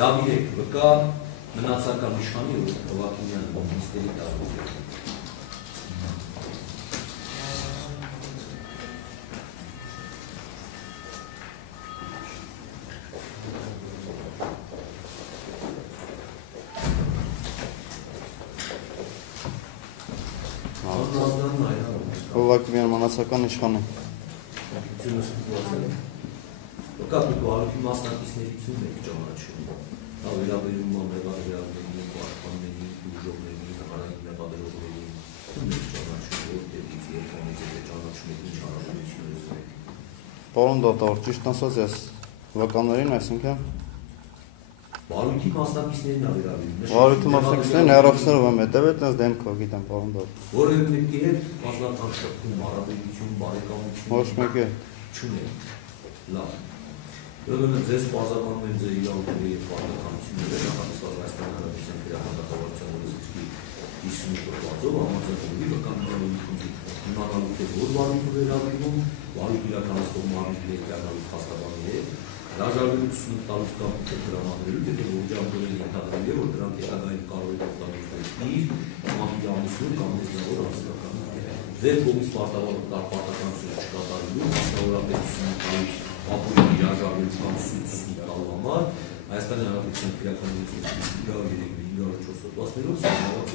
Լավիրեք, վկա մնացական իշխանի Հովակիմյան նիստերի տարբեր։ Հովակիմյան մնացական իշխանի։ Վկա դուք մասնակիցներիցում եք ճանաչում, ավերաբերում ամենավերաբերների, պարպանների, ուժողների, նահարային մեղադրողների, ում եք ճանաչում, որտեղից երբանից եք ճանաչում եք ինչ հարաբերություններ եք։ Պարոն դատավոր, ճիշտ ասած ես վկաներին, այսինքն Վարույթի մասնակիցներին ավերաբերում։ Վարույթի մասնակիցներին հեռախոսներով եմ հետևել, այդպես դեմքը գիտեմ, պարոն դատավոր։ Որևէ մեկի հետ մասնական շփում, հարաբերություն, բարեկամություն Ոչ մեկի չունեք։ Լավ։ Ուրեմն ձեզ բարձրանում են ձեր իրավունքները եւ պարտականությունները նախատեսված Հայաստանի Հանրապետության Պետական օրենսգրքի 58 հոդվածով համաձայնվի վկանալու իմանալու թե որ վարույթը վերաբերում, վարույթ իրականացնող մարմինների իրականալու փաստաբանի հետ, հրաժարվելություն տալուց կամ դրամադրելու, եթե ողջամտորեն ենթադրել է, որ դրանք հետագայում կարող են օգտագործվել իր մամիլամուսում կամ մեծավոր անձնական ձեր կողմից պարտականություն չկատարելու, մասնավորապես տալուց ապօրինի հրաժարվելուց կամ սուտ տալու համար Հայաստանի Հանրապետության Պետական օրենսգրքի 503-504 հոդվածներով սահմանված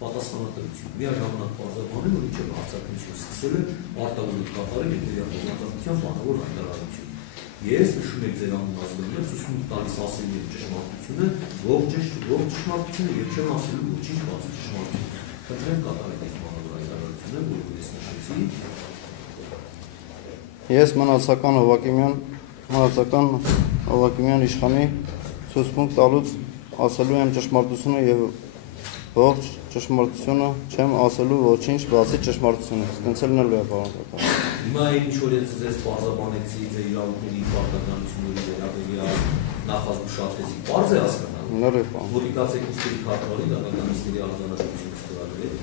պատասխանատվություն։ Միաժամանակ պարզաբանել, որ ինչև հարձակումություն սկսել է արտավորություն կատարել հետևյալ բանավոր հայտարարություն։ Ես նշում եք ձեր անուն ազգանունը, ցույց տալիս ասել եմ ճշմարտությունը, ողջ ճշմարտությունը եւ չեմ ասելու ոչինչ բացի ճշմարտություն։ Խնդրեմ կատարեք այս բանավոր հայտարարությունը, որ ես նշեցի։ Ես մնացական Հովակիմյան իշխանի ցուցմունք տալուց ասելու եմ ճշմարտությունը եւ ողջ ճշմարտությունը չեմ ասելու ոչինչ բացի ճշմարտությունից։ Տենցելն էլ է պարոն դատավոր։ Հիմա ինչ որ ես ձեզ բարձրաբանեցի ձեր իրավունքների պարտականությունների վերաբերյալ նախազգուշացրեցի, բարձ է հասկանալ։ Լրիվ պարոն։ Ոդիկացեք ուստերի քարտուղարի դատականիստերի արձանագրությունը ստորագրել։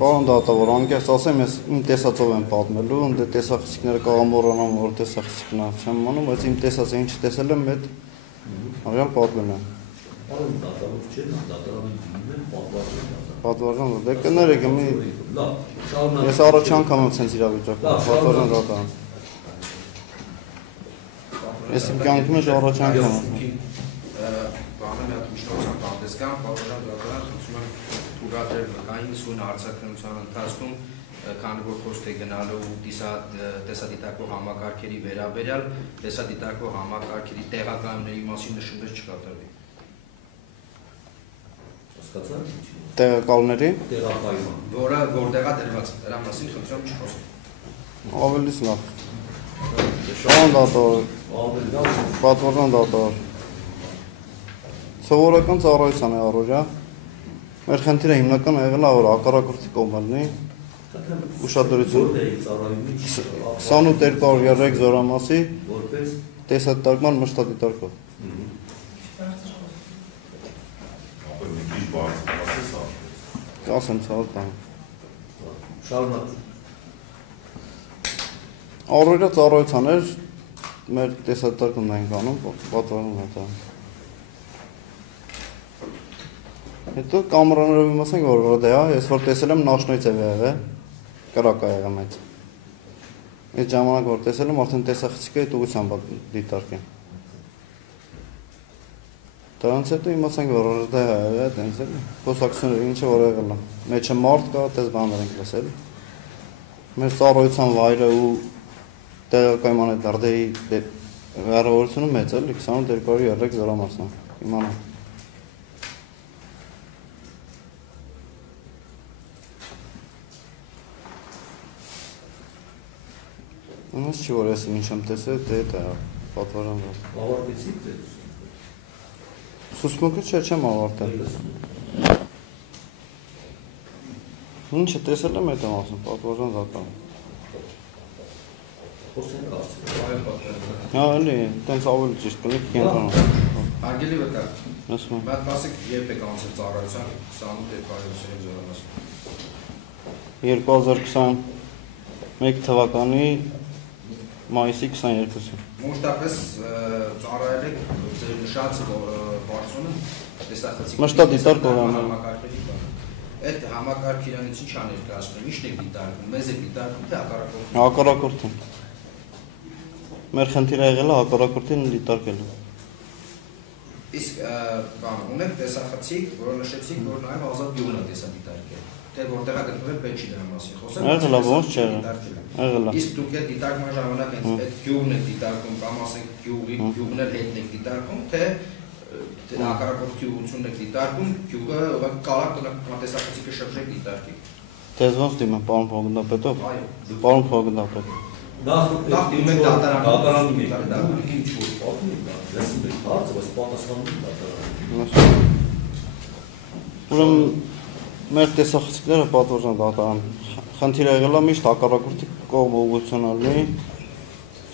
Պարոն դատավոր, անկեղծ ասեմ, ես իմ տեսածով եմ պատմելու, ընդ տեսախցիկները կարող մոռանամ, որ տեսախցիկն չեմ անում, բայց իմ տեսածը ինչ տեսել եմ, այդ արյան պատմել եմ։ Պարոն դատավոր չէ, դատարանը դիմում են պատվարժան, դե կներեք, ես առաջ անգամ եմ ցենց իրավիճակում, պատվարժան դատարան։ Ես իմ կյանքում եմ առաջ անգամ եմ։ Բանը մի հատ միջնորդության պատեսկան, պատվարժան դատարան խնդրում եմ ուղղադրել վկային սույն հարցակնության ընթացքում, քանի որ խոսք է գնալու տեսադիտարկող համակարգերի վերաբերյալ, տեսադիտարկող համակարգերի տեղակայումների մասին նշումներ չկատարվի։ Հասկացա՞ք։ Տեղակալների տեղակայում, որտեղա դրված, դրա մասին խնդրում չխոսեմ։ Ավելից լավ։ Պարոն դատավոր, պատվարժան դատավոր։ Սովորական ծառայության է առօրյա։ Մեր խնդիրը հիմնական եղել է, որ հակառակորդի կողմն լինի ուշադրություն 28-203 զորամասի տեսադիտարկման մշտադիտարկով։ Ասեմ ցավը տան։ Առօրյա ծառայության էր մեր տեսադիտարկումն ենք անում, պատվարժան դատարան։ Հետո կամերաներով իմացանք, որ դե է, ես որ տեսել եմ նաշնոյց է եղել, կրակ է եղել մեծ։ Այդ ժամանակ որ տեսել եմ, արդեն տեսախցիկը այդ ուղղությամբ դիտարկեմ։ Դրանից հետո իմացանք, որ դե է, տենց էլ խոսակցությունները ինչը որ եղել է։ Մեջը մարդ կա, այդպես բաներ ենք լսել։ Մեր ծառայության վայրը ու տեղակայման այդ դարդերի հեռավորությունը մեծ է, 28-203 զորամասն է։ Իմանա։ Ոնց չի որ ես ինչ եմ տեսել, դե դա պատվարժան։ Ավարտեցիք ձեզ։ Ցուցմունքը չեմ ավարտել։ Ինչ է տեսել եմ այդ եմ ասում, պատվարժան դատարան։ Խոսենք կարծեմ։ Այո, պատվիրատու։ Հա, էլի, տենց ավելի ճիշտ կլինի կենտրոնում։ Հարգելի վկա։ Ասում եմ։ Բայց ասեք երբ եք անցել ծառայության 28-րդ զորամաս։ 2021 թվականի մայիսի 22-ին։ Մշտապես ծառայել եք ձեր նշած բարձունը տեսախցիկ։ Մշտադիտար կողմը։ Համակարգերի բան։ Այդ համակարգ իրանից ինչ աներկայացնում, ի՞նչն եք դիտարկում, մեզ եք դիտարկում, թե հակառակորդին։ Հակառակորդին։ Մեր խնդիրը եղել է հակառակորդին դիտարկելը։ Իսկ բան ունեք տեսախցիկ, որը նշեցիք, որ նաև ազատ գյուղն է տեսադիտարկել։ Թե որտեղ է գտնվել պետք չի դրա մասին խոսել։ Եղել է, ոնց չէ։ Եղել է։ Իսկ դուք այդ դիտարկման ժամանակ այդ գյուղն եք դիտարկում, կամ ասենք գյուղն էլ հետն եք դիտարկում, թե հակառակորդի ուղղությունն եք դիտարկում, գյուղը ուղղակի կարակ տեսախցիկը շրջեք դիտարկեք։ Դες ոնց դիմեմ, պարոն փոխգնդապետով։ Այո։ Պարոն փոխգնդապետ։ Նախ դիմում եք դատարանում եք, ինչ որ պատմում եք, լսում եք հարցը, բայց պատասխանում եք դատարանում։ Ուրեմն մեր տեսախցիկները պատվարժան դատարան։ Խնդիրը եղել է միշտ հակառակորդի կողմ ուղղությունը լինի,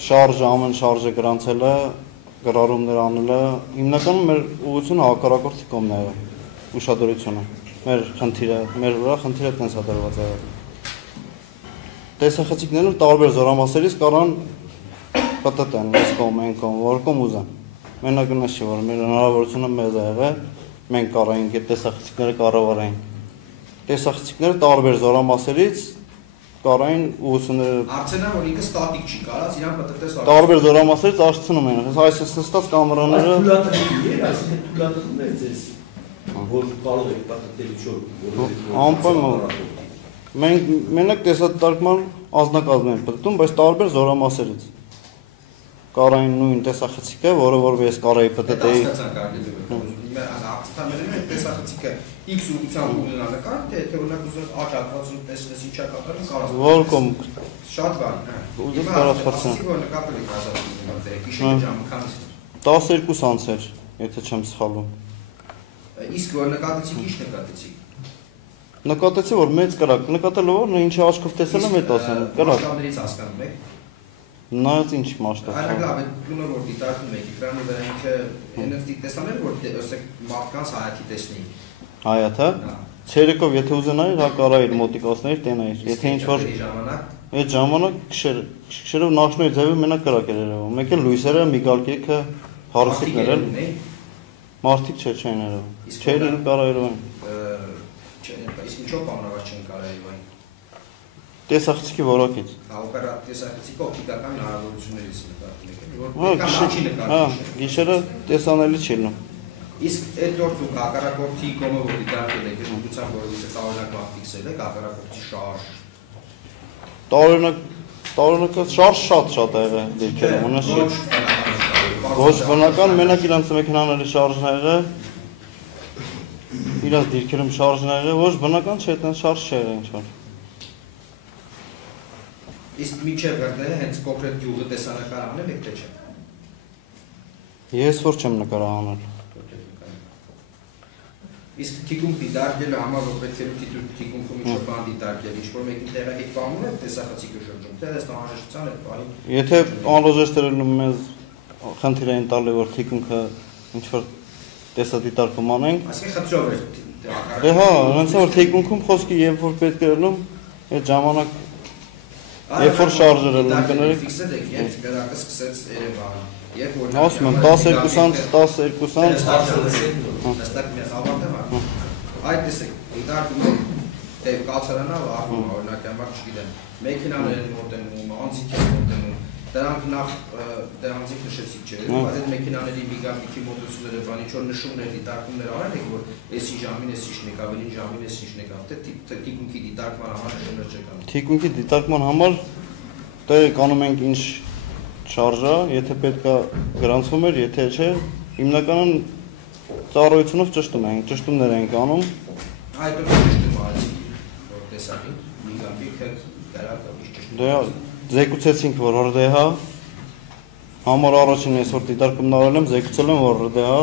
շարժը ամեն շարժը գրանցելը, գրառումներ անելը, հիմնականում մեր ուղղությունը հակառակորդի կողմն է ուշադրությունը։ Մեր խնդիրը, մեր վրա խնդիրը տենց է դրված եղել։ Տեսախցիկները տարբեր զորամասերից կարան պատտեն, այս կողմ, այն կողմ, որ կողմ ուզեն։ Մենակնած չի, որ մեր հնարավորությունը մեզ է եղել, մենք կարայինք այդ տեսախցիկները կառավարենք։ Տեսախցիկները տարբեր զորամասերից կարային ուղղությունները Արդյունքը որ ինքը ստատիկ չի, կարած իրան պատտես տարբեր զորամասերից աշխատում են։ Այս ստած կամերաները այսինքն թույլատրումներ ձեզ, որ կարող եք պատտել ինչ-որ անպայման մենք մենակ տեսադիտարկման անձնակազմ են պատտում, բայց տարբեր զորամասերից կարային նույն տեսախցիկը, որը որ ես կարայի պատտեի տեսախցիկը X ուղղությամբ ունենա նկար, թե օրինակ ուզում աճ հատվածում տեսնես ինչա կատարում, կարող որ կողմ շատ բան, հա։ Ուզում կարաս հարցնել։ Ասացիք որ նկատել եք ազատությունը, գիշերը ժամը քանիսի։ 12 անց էր, եթե չեմ սխալվում։ Իսկ որ նկատեցիք, ինչ նկատեցիք։ Նկատեցի որ մեծ կրակ, նկատելով որ ինչի աչքով տեսել եմ այդ ասեմ, կրակ։ Մասշտաբներից հասկանում եք։ Նայած ինչ մասշտաբ։ Այլ լավ, այդ տունը որ դիտարկում եք, էկրանի վրա ինքը NFT տեսանել որ ասեք մարդկանց հայացի տեսնի։ Հայաթը։ Ցերեկով եթե ուզենայի, հա կարայի մոտիկացներ տենայր։ Եթե ինչ որ այդ ժամանակ քշերով նախնոյ ձևը մենակ կրակ էր երևում։ Մեկ էլ լույսերը, միգալկեքը, հարուսիկներ էլ։ Մարդիկ չեն երևում։ Չէր կարայրում։ Իսկ ինչով բանավար չեն կարայրում։ Տեսախցիկի որակից։ Հա, օպերատիվ տեսախցիկը օպտիկական հնարավորություններից նկատում եք, Հա, գիշերը տեսանելի չի լինում։ Իսկ այդ որ դուք հակառակորդի կողմը որ դիտարկել եք, դուքությամբ որովհետեւ տարօրինակ ֆիքսել եք հակառակորդի շարժ։ Տարօրինակը շարժ շատ է եղել դիրքերը, ունես չի։ Ոչ բնական մենակ իրանց մեքենաների շարժն է եղել։ Իրանց դիրքերում շարժն է եղել, ոչ բնական չէ, այդպես շարժ չէ եղել ինչ որ։ Իսկ միջև վերները հենց կոնկրետ գյուղը տեսանկար անել եք թե չէ։ Ես որ չեմ նկարահանել։ Իսկ թիկունք դիտարկելը համար որ պետք է թիկունքում ինչ-որ բան դիտարկել, ինչ-որ մեկին տեղակ եք պահում եք տեսախցիկը շրջում, թե այս անհրաժեշտության այդ բանի։ Եթե անհրաժեշտ էր լինում մեզ խնդիր էին տալի որ թիկունքը ինչ-որ տեսադիտարկում անենք։ Այսինքն խնդրով էր։ Դե հա, հենց որ թիկունքում խոսքի երբ որ պետք է լինում, այդ ժամանակ երբ որ շարժեր լինում կներեք։ Ֆիքսել եք, երբ գրակը սկսեց Երևան։ Երբ որ ասում եմ 12-ից հստակ մի ավարտեմ։ Այդ տեսեք, դիտարկում եք թե կացարանա վարվում, օրինակ համար չգիտեմ, մեքենաներ են մոտենում, անձիկ են մոտենում, դրանք նախ դրանցից նշեցիք չէ, բայց այդ մեքենաների միգամիքի մոտեցումները բան ինչ որ նշումներ դիտարկումներ արել եք, որ էսի ժամին էսի ինչն եկավ, այն ժամին էսի ինչն եկավ, թե թիկունքի դիտարկման համար նշումներ չկան։ Թիկունքի դիտարկման համար դե կանում ենք ինչ շարժա, եթե պետքա գրանցվում էր, եթե չէ, հիմնականն ծառայությունով ճշտում ենք, ճշտումներ ենք անում։ Այդ ճշտում արեցիք, որ տեսակի, միգամիքը դարակը ճշտում։ Դե զեկուցեցինք, որ հրդեհա, համար առաջին այսօր դիտարկումն արել եմ, զեկուցել եմ, որ հրդեհա,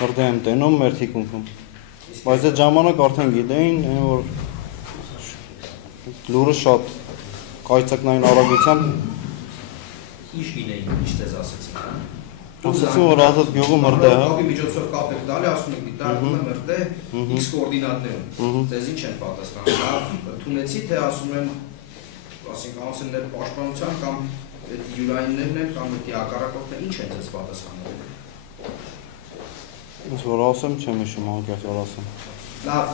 հրդեհ եմ տենում մեր թիկունքում։ Բայց այդ ժամանակ արդեն գիտեին, որ լուրը շատ կայծակնային արագությամբ Ինչ գինեին, ինչ ձեզ ասեցին։ ասացին, որ ազատ գյուղը մրդե է։ Կապի միջոցով կապ եք տալի, ասում եք դիտարկում է մրդե X կոորդինատներում։ Ձեզ ինչ են պատասխանում։ Թունեցի թե ասում են, ասենք անցններ պաշտպանության կամ այդ յուրայիններն են կամ այդ հակառակորդն ինչ են ձեզ պատասխանել։ Ես որ ասեմ, չեմ հիշում անկեղծ որ ասեմ։ Լավ։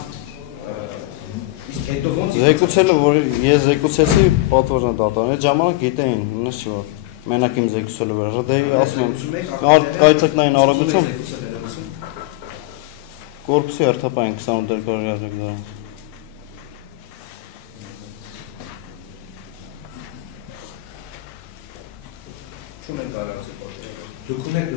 Իսկ հետո ոնց Զեկուցելը, որ ես զեկուցեցի պատվոժն դատարան, այդ ժամանակ գիտեին, նույնիսկ չի որ մենակ իմ զեկուցելու վրա, դեի ասում եմ, կայծակնային արագությամբ Կորպուսի հերթապային 28 դրկարի դրան։ Չունեն կարացի պատերը։ Դուք ունեք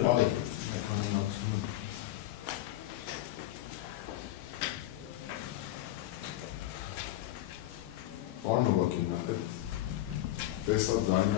Պարոն Նովակին, տեսա ձայնը